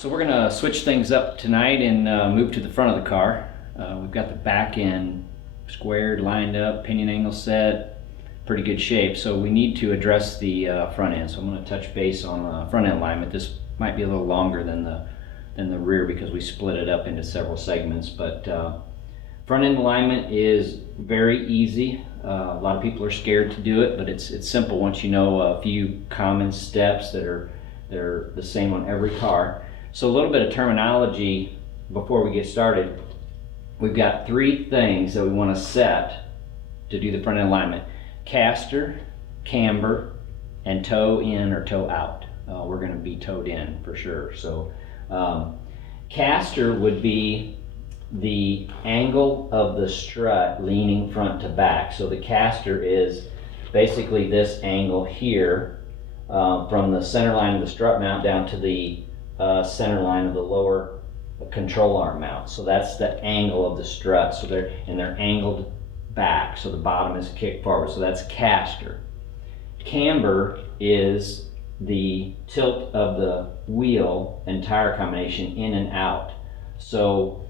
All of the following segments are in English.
So we're going to switch things up tonight and move to the front of the car. We've got the back end squared, lined up, pinion angle set, pretty good shape. So we need to address the front end. So I'm going to touch base on front end alignment. This might be a little longer than the rear because we split it up into several segments. But front end alignment is very easy. A lot of people are scared to do it, but it's simple once you know a few common steps that are the same on every car. So a little bit of terminology before we get started. We've got three things that we want to set to do the front end alignment: caster, camber, and toe in or toe out. We're going to be toed in for sure. So caster would be the angle of the strut leaning front to back. So the caster is basically this angle here from the center line of the strut mount down to the center line of the lower control arm mount. So that's the angle of the strut. So they're angled back. So the bottom is kicked forward. So that's caster. Camber is the tilt of the wheel and tire combination in and out. So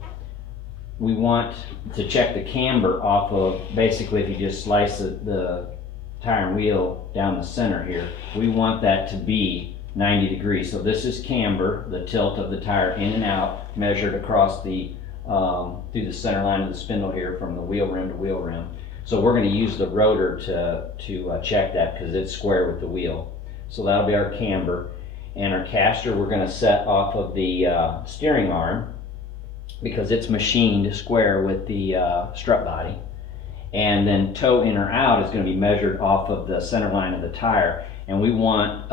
we want to check the camber off of, basically if you just slice the tire and wheel down the center here, we want that to be 90 degrees. So this is camber, the tilt of the tire in and out, measured across the through the center line of the spindle here from the wheel rim to wheel rim. So we're going to use the rotor to check that because it's square with the wheel. So that'll be our camber. And our caster we're going to set off of the steering arm because it's machined square with the strut body. And then toe in or out is going to be measured off of the center line of the tire. And we want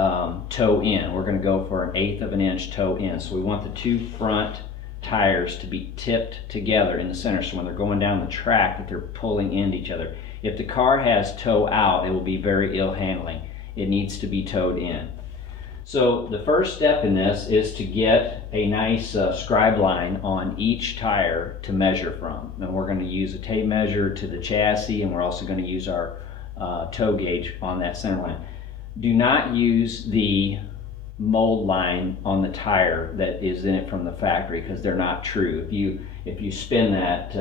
toe in. We're going to go for 1/8 of an inch toe in. So we want the two front tires to be tipped together in the center. So when they're going down the track, that they're pulling into each other. If the car has toe out, it will be very ill handling. It needs to be towed in. So the first step in this is to get a nice scribe line on each tire to measure from. And we're going to use a tape measure to the chassis, and we're also going to use our toe gauge on that center line. Do not use the mold line on the tire that is in it from the factory because they're not true. If you spin that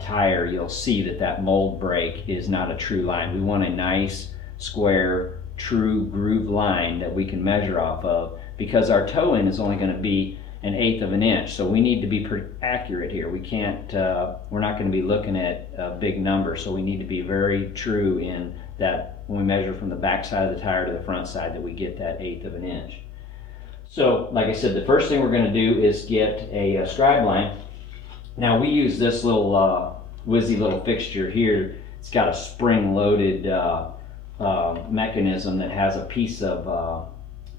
tire, you'll see that mold break is not a true line. We want a nice square true groove line that we can measure off of because our toe in is only going to be 1/8 of an inch. So we need to be pretty accurate here. We can't, we're not going to be looking at a big number. So we need to be very true in that when we measure from the back side of the tire to the front side that we get that 1/8 of an inch. So like I said, the first thing we're going to do is get a scribe line. Now we use this little whizzy little fixture here. It's got a spring loaded mechanism that has a piece of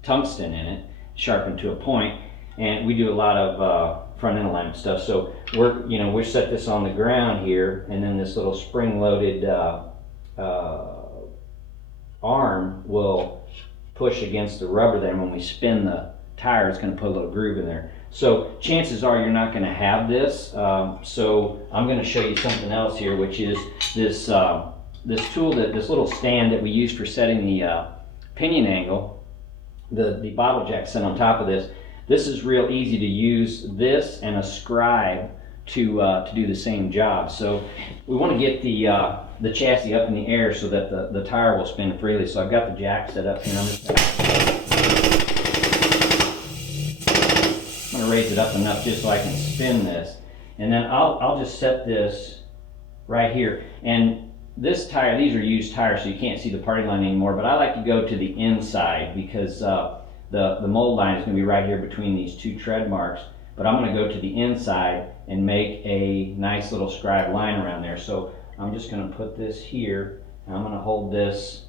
tungsten in it, sharpened to a point, and we do a lot of front end alignment stuff. So we set this on the ground here, and then this little spring loaded arm will push against the rubber there, and when we spin the tire, it's going to put a little groove in there. So chances are you're not going to have this. So I'm going to show you something else here, which is this tool, this little stand that we use for setting the pinion angle. The bottle jack set on top of this. This is real easy to use, this and a scribe to do the same job. So we want to get the chassis up in the air so that the tire will spin freely. So I've got the jack set up here. I'm going to raise it up enough just so I can spin this, and then I'll just set this right here. And this tire, these are used tires, so you can't see the parting line anymore, but I like to go to the inside because the mold line is going to be right here between these two tread marks. But I'm going to go to the inside and make a nice little scribe line around there. So I'm just going to put this here, and I'm going to hold this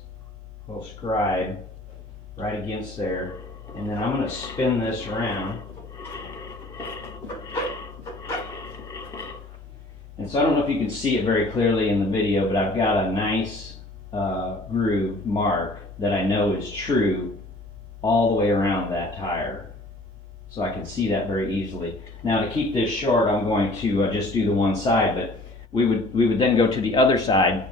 little scribe right against there, and then I'm going to spin this around. And so I don't know if you can see it very clearly in the video, but I've got a nice groove mark that I know is true all the way around that tire. So I can see that very easily. Now to keep this short, I'm going to just do the one side, but we would then go to the other side,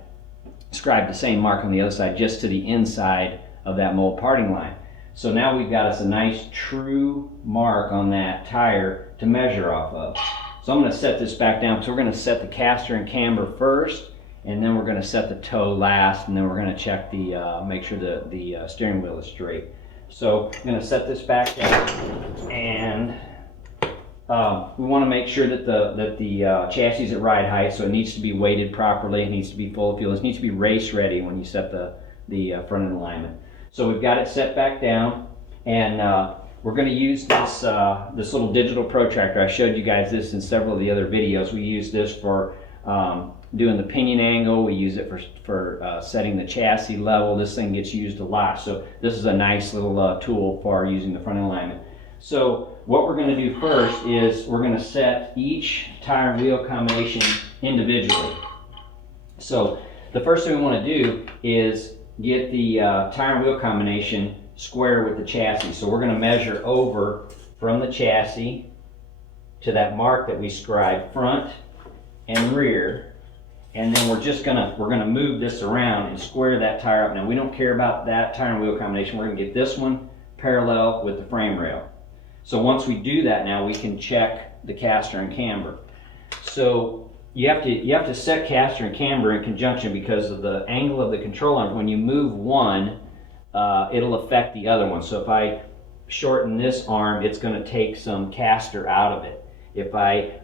scribe the same mark on the other side just to the inside of that mold parting line. So now we've got us a nice true mark on that tire to measure off of. So I'm going to set this back down. So we're going to set the caster and camber first, and then we're going to set the toe last, and then we're going to check the, make sure the steering wheel is straight. So I'm going to set this back down, and we want to make sure that the chassis is at ride height, so it needs to be weighted properly, it needs to be full of fuel, it needs to be race ready when you set the front end alignment. So we've got it set back down, and we're going to use this this little digital protractor. I showed you guys this in several of the other videos. We use this for doing the pinion angle. We use it for setting the chassis level. This thing gets used a lot, so this is a nice little tool for using the front end alignment. So what we're going to do first is we're going to set each tire and wheel combination individually. So the first thing we want to do is get the tire and wheel combination square with the chassis. So we're going to measure over from the chassis to that mark that we scribed, front and rear, and then we're going to move this around and square that tire up. Now we don't care about that tire and wheel combination. We're going to get this one parallel with the frame rail. So once we do that, now we can check the caster and camber. So you have to set caster and camber in conjunction because of the angle of the control arm. When you move one, it'll affect the other one. So if I shorten this arm, it's going to take some caster out of it. If I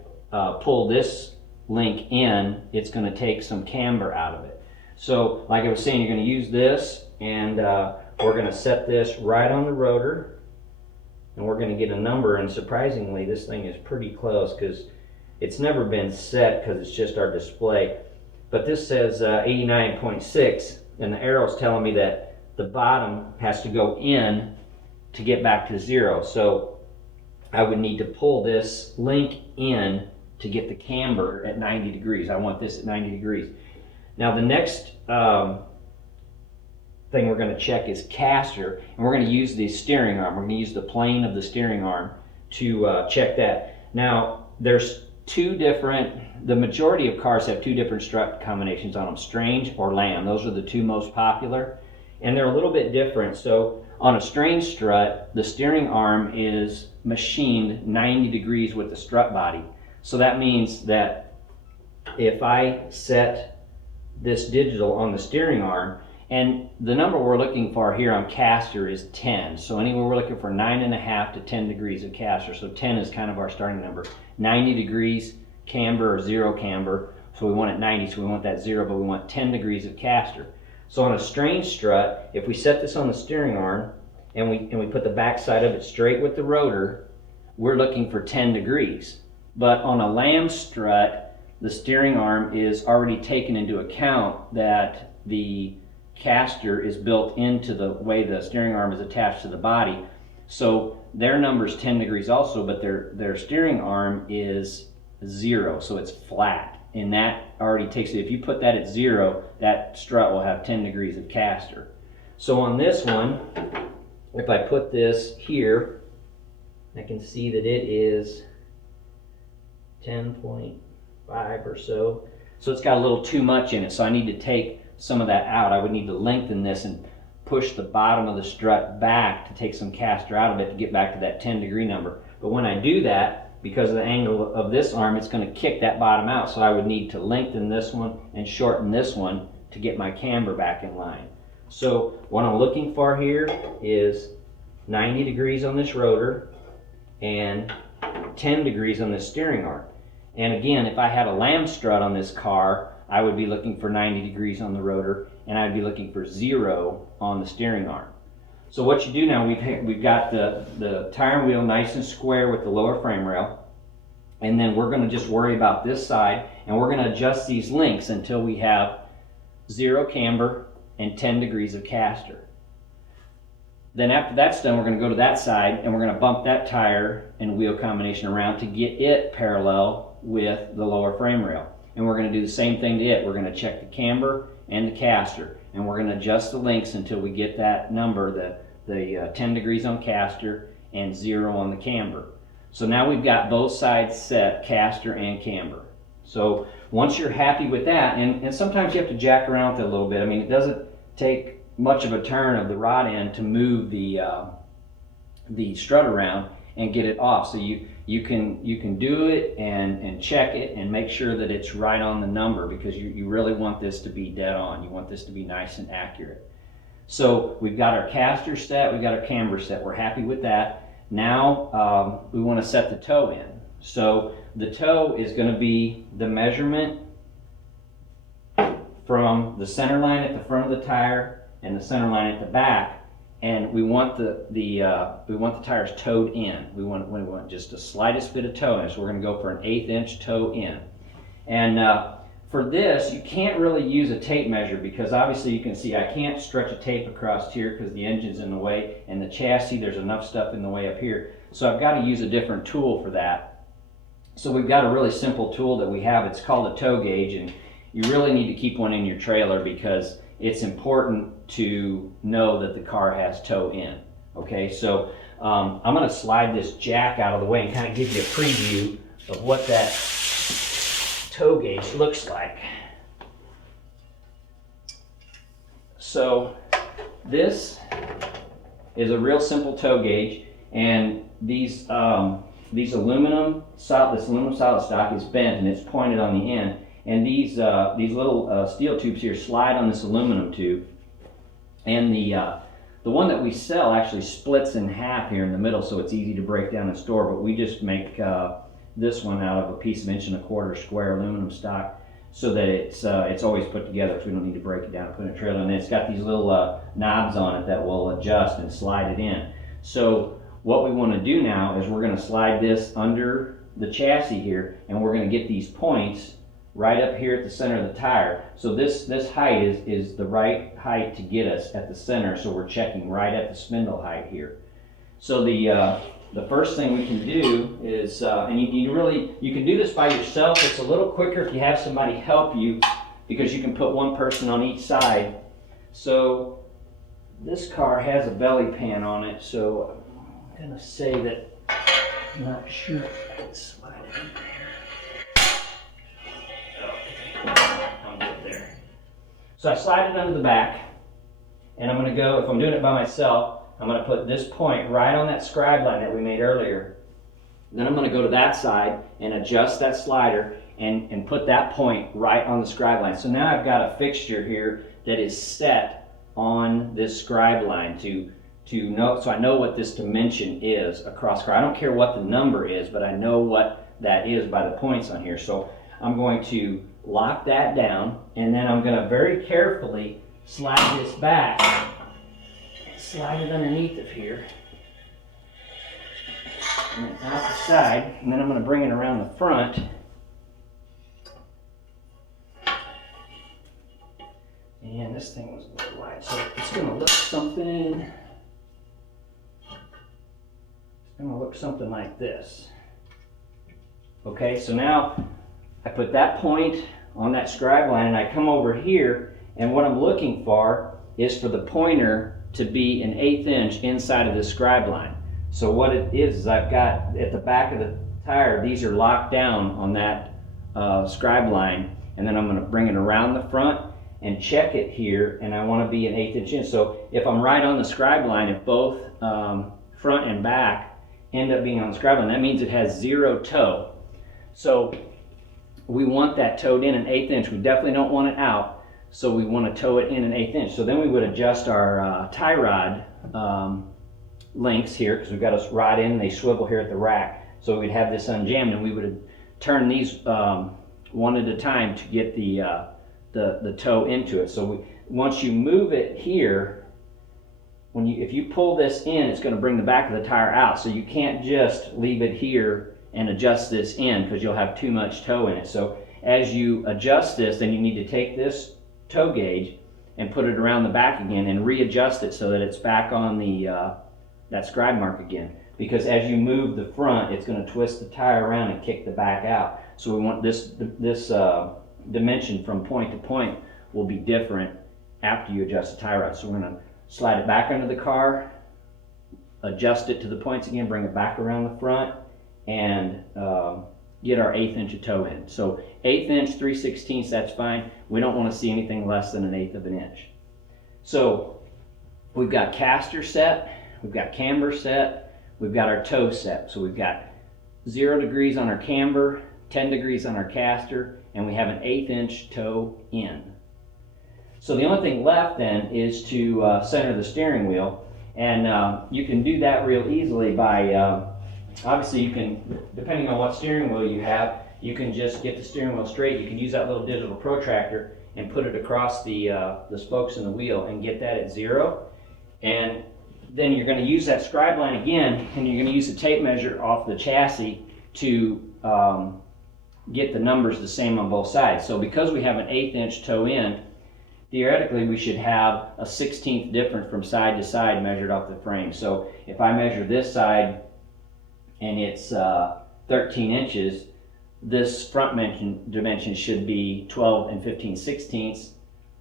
pull this link in, it's going to take some camber out of it. So like I was saying, you're going to use this, and we're going to set this right on the rotor, and we're going to get a number. And surprisingly, this thing is pretty close because it's never been set because it's just our display. But this says 89.6, and the arrow's telling me that the bottom has to go in to get back to 0. So I would need to pull this link in to get the camber at 90 degrees. I want this at 90 degrees. Now the next thing we're going to check is caster, and we're going to use the steering arm. We're going to use the plane of the steering arm to check that. Now there's the majority of cars have two different strut combinations on them, strange or lamb. Those are the two most popular, and they're a little bit different. So on a strange strut, the steering arm is machined 90 degrees with the strut body. So that means that if I set this digital on the steering arm, and the number we're looking for here on caster is 10. So anywhere we're looking for 9.5 to 10 degrees of caster. So 10 is kind of our starting number. 90 degrees camber or 0 camber. So we want it 90, so we want that 0, but we want 10 degrees of caster. So on a strange strut, if we set this on the steering arm and we put the back side of it straight with the rotor, we're looking for 10 degrees. But on a lamb strut, the steering arm is already taken into account that the caster is built into the way the steering arm is attached to the body. So their number is 10 degrees also, but their steering arm is 0, so it's flat. And that already takes it. If you put that at 0, that strut will have 10 degrees of caster. So on this one, if I put this here, I can see that it is 10.5 or so. So it's got a little too much in it, so I need to take some of that out. I would need to lengthen this and push the bottom of the strut back to take some caster out of it to get back to that 10 degree number. But when I do that, because of the angle of this arm, it's going to kick that bottom out, so I would need to lengthen this one and shorten this one to get my camber back in line. So what I'm looking for here is 90 degrees on this rotor and 10 degrees on this steering arm. And again, if I had a lamb strut on this car, I would be looking for 90 degrees on the rotor, and I'd be looking for 0 on the steering arm. So what you do now, we've got the tire and wheel nice and square with the lower frame rail, and then we're going to just worry about this side, and we're going to adjust these links until we have 0 camber and 10 degrees of caster. Then after that's done, we're going to go to that side, and we're going to bump that tire and wheel combination around to get it parallel with the lower frame rail. And we're going to do the same thing to it. We're going to check the camber and the caster, and we're going to adjust the links until we get that number, the 10 degrees on caster and 0 on the camber. So now we've got both sides set, caster and camber. So once you're happy with that, and sometimes you have to jack around with it a little bit. I mean, it doesn't take much of a turn of the rod end to move the the strut around and get it off. So you can do it and check it and make sure that it's right on the number, because you really want this to be dead on. You want this to be nice and accurate. So we've got our caster set, we've got our camber set. We're happy with that. Now we want to set the toe in. So the toe is going to be the measurement from the center line at the front of the tire and the center line at the back, and we want the tires toed in. We want just the slightest bit of toe in, so we're going to go for an 1/8 inch toe in. And for this, you can't really use a tape measure, because obviously you can see I can't stretch a tape across here because the engine's in the way, and the chassis, there's enough stuff in the way up here. So I've got to use a different tool for that. So we've got a really simple tool that we have. It's called a toe gauge, and you really need to keep one in your trailer because it's important to know that the car has toe in. Okay, so I'm going to slide this jack out of the way and kind of give you a preview of what that toe gauge looks like. So this is a real simple toe gauge, and this aluminum solid stock is bent and it's pointed on the end, and these little steel tubes here slide on this aluminum tube, and the one that we sell actually splits in half here in the middle, so it's easy to break down and store, but we just make this one out of a piece of 1 1/4 inch square aluminum stock, so that it's always put together, because we don't need to break it down and put it in a trailer. And then it's got these little knobs on it that will adjust and slide it in. So what we want to do now is we're going to slide this under the chassis here, and we're going to get these points right up here at the center of the tire. So this height is the right height to get us at the center, so we're checking right at the spindle height here. So the first thing we can do is, and you can do this by yourself. It's a little quicker if you have somebody help you, because you can put one person on each side. So this car has a belly pan on it, so I'm going to say that I'm not sure I can slide it in there. Okay, I'm good there. So I slide it under the back, and I'm going to go, if I'm doing it by myself, I'm going to put this point right on that scribe line that we made earlier. Then I'm going to go to that side and adjust that slider and put that point right on the scribe line. So now I've got a fixture here that is set on this scribe line to know, so I know what this dimension is across car. I don't care what the number is, but I know what that is by the points on here. So I'm going to lock that down, and then I'm going to very carefully slide this back. Slide it underneath of here, and then out the side, and then I'm going to bring it around the front. And this thing was a little wide, so it's going to look something. It's going to look something like this. Okay, so now I put that point on that scribe line, and I come over here, and what I'm looking for is for the pointer to be an 1/8 inch inside of the scribe line. So what it is I've got at the back of the tire, these are locked down on that scribe line, and then I'm going to bring it around the front and check it here, and I want to be an 1/8 inch in. So if I'm right on the scribe line, if both front and back end up being on the scribe line, that means it has 0 toe. So we want that towed in an 1/8 inch. We definitely don't want it out. So we want to tow it in an 1/8 inch. So then we would adjust our tie rod links here, because we've got a rod in, and they swivel here at the rack. So we'd have this unjammed, and we would turn these one at a time to get the toe into it. So once you move it here, if you pull this in, it's going to bring the back of the tire out. So you can't just leave it here and adjust this in, because you'll have too much toe in it. So as you adjust this, then you need to take this toe gauge and put it around the back again and readjust it so that it's back on the that scribe mark again, because as you move the front, it's going to twist the tire around and kick the back out. So we want this dimension from point to point will be different after you adjust the tie rod. So we're going to slide it back under the car, adjust it to the points again, bring it back around the front, and get our 1/8 inch of toe in. So 1/8 inch, 3/16, that's fine. We don't want to see anything less than an 1/8 of an inch. So we've got caster set, we've got camber set, we've got our toe set. So we've got 0 degrees on our camber, 10 degrees on our caster, and we have an 1/8 inch toe in. So the only thing left then is to center the steering wheel, and you can do that real easily by, obviously you can, depending on what steering wheel you have, you can just get the steering wheel straight. You can use that little digital protractor and put it across the spokes in the wheel and get that at 0. And then you're going to use that scribe line again, and you're going to use the tape measure off the chassis to get the numbers the same on both sides. So because we have an 1/8 inch toe in, theoretically we should have a 1/16 difference from side to side measured off the frame. So if I measure this side and it's 13 inches, this front dimension should be 12 and 15/16,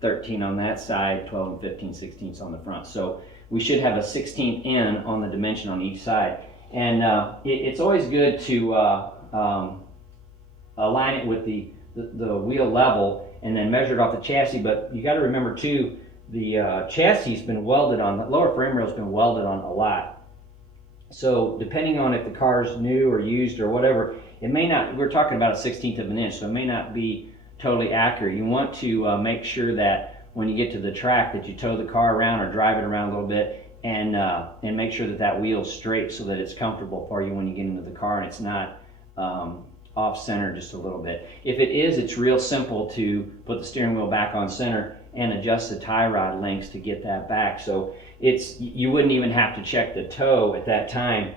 13 on that side, 12 and 15/16 on the front. So we should have a 1/16 in on the dimension on each side. And it's always good to align it with the wheel level and then measure it off the chassis. But you got to remember too, the chassis has been welded on, the lower frame rail has been welded on a lot. So depending on if the car is new or used or whatever, it may not, we're talking about a 1/16 of an inch, so it may not be totally accurate. You want to make sure that when you get to the track that you tow the car around or drive it around a little bit and make sure that that wheel's straight so that it's comfortable for you when you get into the car and it's not off center just a little bit. If it is, it's real simple to put the steering wheel back on center and adjust the tie rod lengths to get that back. So you wouldn't even have to check the toe at that time.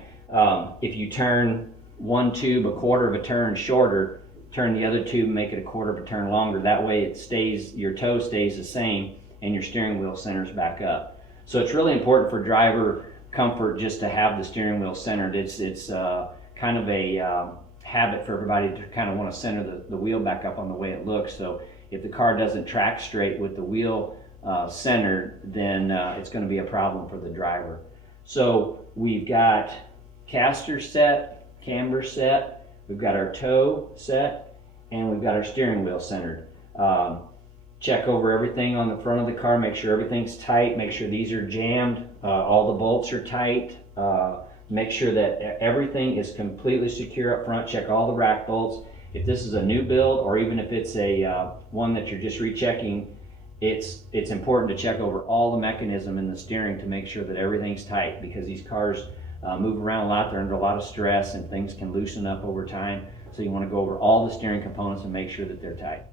If you turn one tube a quarter of a turn shorter, turn the other tube and make it a quarter of a turn longer. That way it stays, your toe stays the same and your steering wheel centers back up. So it's really important for driver comfort just to have the steering wheel centered. It's kind of a habit for everybody to kind of want to center the wheel back up on the way it looks. So if the car doesn't track straight with the wheel centered, then it's going to be a problem for the driver. So we've got caster set, camber set, we've got our toe set, and we've got our steering wheel centered. Check over everything on the front of the car, make sure everything's tight, make sure these are jammed, all the bolts are tight, make sure that everything is completely secure up front, check all the rack bolts. If this is a new build, or even if it's a one that you're just rechecking, it's important to check over all the mechanism in the steering to make sure that everything's tight, because these cars move around a lot, they're under a lot of stress, and things can loosen up over time. So you want to go over all the steering components and make sure that they're tight.